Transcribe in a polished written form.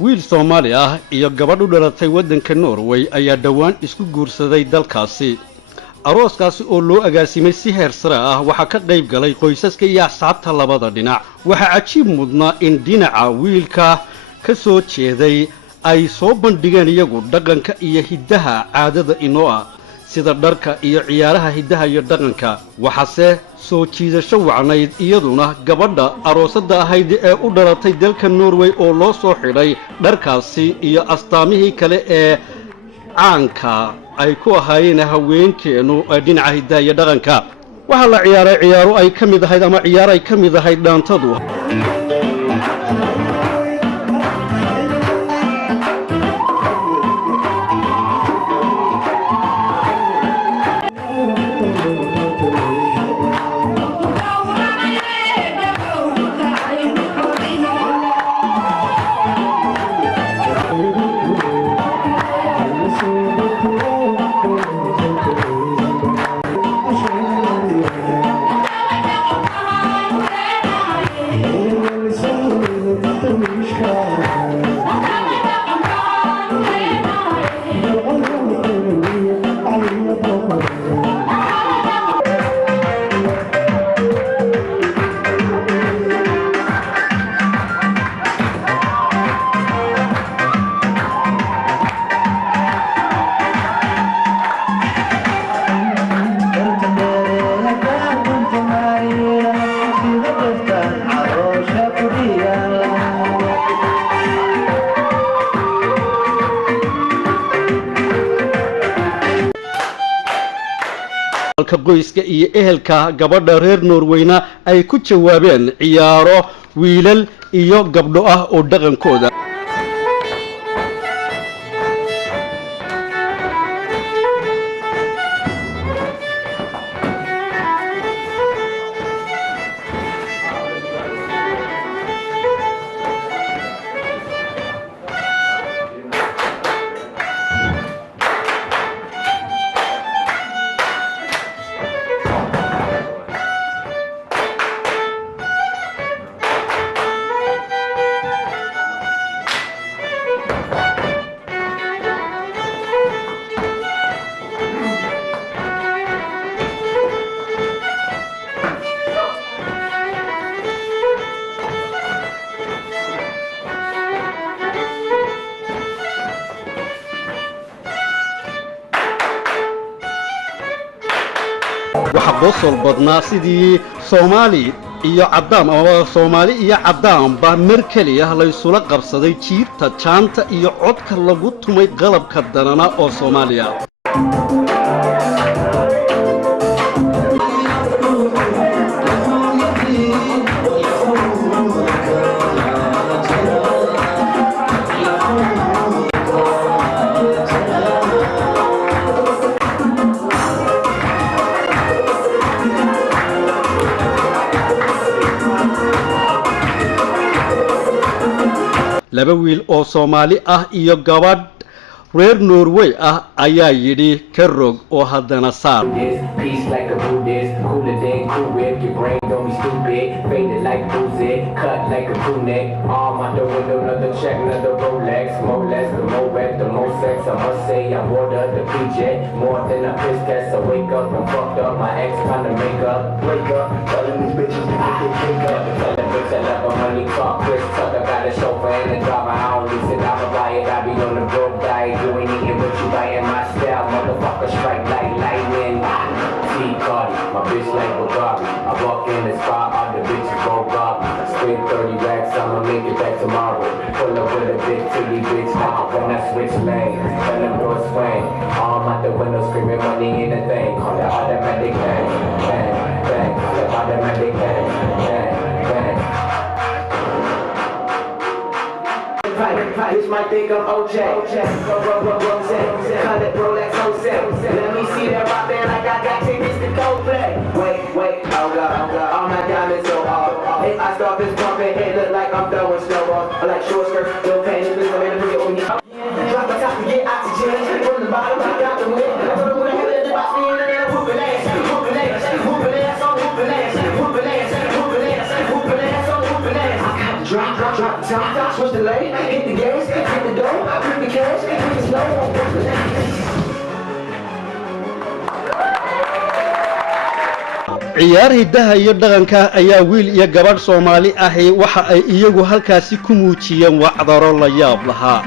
wiil Soomaali ah iyo gabadh u dhalatay waddanka Norway ayaa dhawaan isku guursaday dalkaasi. arooskaasi oo loo agaasimay si heer sare ah waxa ka qayb galay qoysaska iyo asxaabta labada dhinac. waxa cajiib mudnaa in dhinaca wiilka ka soo jeeday ay soo bandhigeen iyagu dhaqanka iyo hiddaha caadada inoo ah sida dharka iyo ciyaaraha hiddaha iyo dhaqanka. waxaase soo jiidasho wacnayd iyaduna gabadha aroosada ahayd ee u dhalatay dalka Norway oo loo soo xidhay dharkaasi iyo astaamihii kale ee caanka ay ku ahaayeen haweenkeenu dhinaca hiddaha iyo dhaqanka. waxa la ciyaaray ciyaaro ay ka mid ahayd ama ciyaar ay ka mid ahayd dhaantadu. qoyska iyo ehelka gabadha reer Norwayna ay ku jawaabeen ciyaaro wiilal iyo gabdho ah oo dhaqankooda. waxa boosol badnaa sidii Soomaali iyo Cadaan ama Soomaali iyo Cadaan ba mar kaliya la isula qabsaday jiirta jaanta iyo codka lagu tumay qalabka danana oo Soomaaliya. laba wiil oo Soomaali ah iyo gabadh reer Norway ah ayaa yidhi ka rog oo haddana saar. My bitch like Bugatti. I walk in the spot, all the bitches go gobby. Spend 30 racks, I'ma make it back tomorrow. Pull up with a big titty bitch like when I switch lanes. Tell them door swing. Arm out the window screaming money in the thing. Call it automatic bang, bang, bang. Call it automatic bang, bang, bang. Bitch might think I'm OJ. Call it Rolex wholesale. Let me see that rock band like I got tickets to Coldplay. Wait, oh God, all my diamonds so hard. If I start this bumping, it look like I'm throwing snowballs. I like short skirts, little pants, just I'm in the video on you. Drop the top to get oxygen. From the bottom, I got the wind. I told them when I have it, I spin and then whooping ass, whooping ass, whooping ass, whooping ass, whooping ass, whooping ass, whooping ass, whooping ass. I got the drop, top, switch the lane, hit the gas. ciyaar hidaha iyo dhaqanka ayaa wiil iyo gabadh Soomaali ahi waxa ay iyagu halkaasi ku muujiyeen wacdaro la yaab lahaa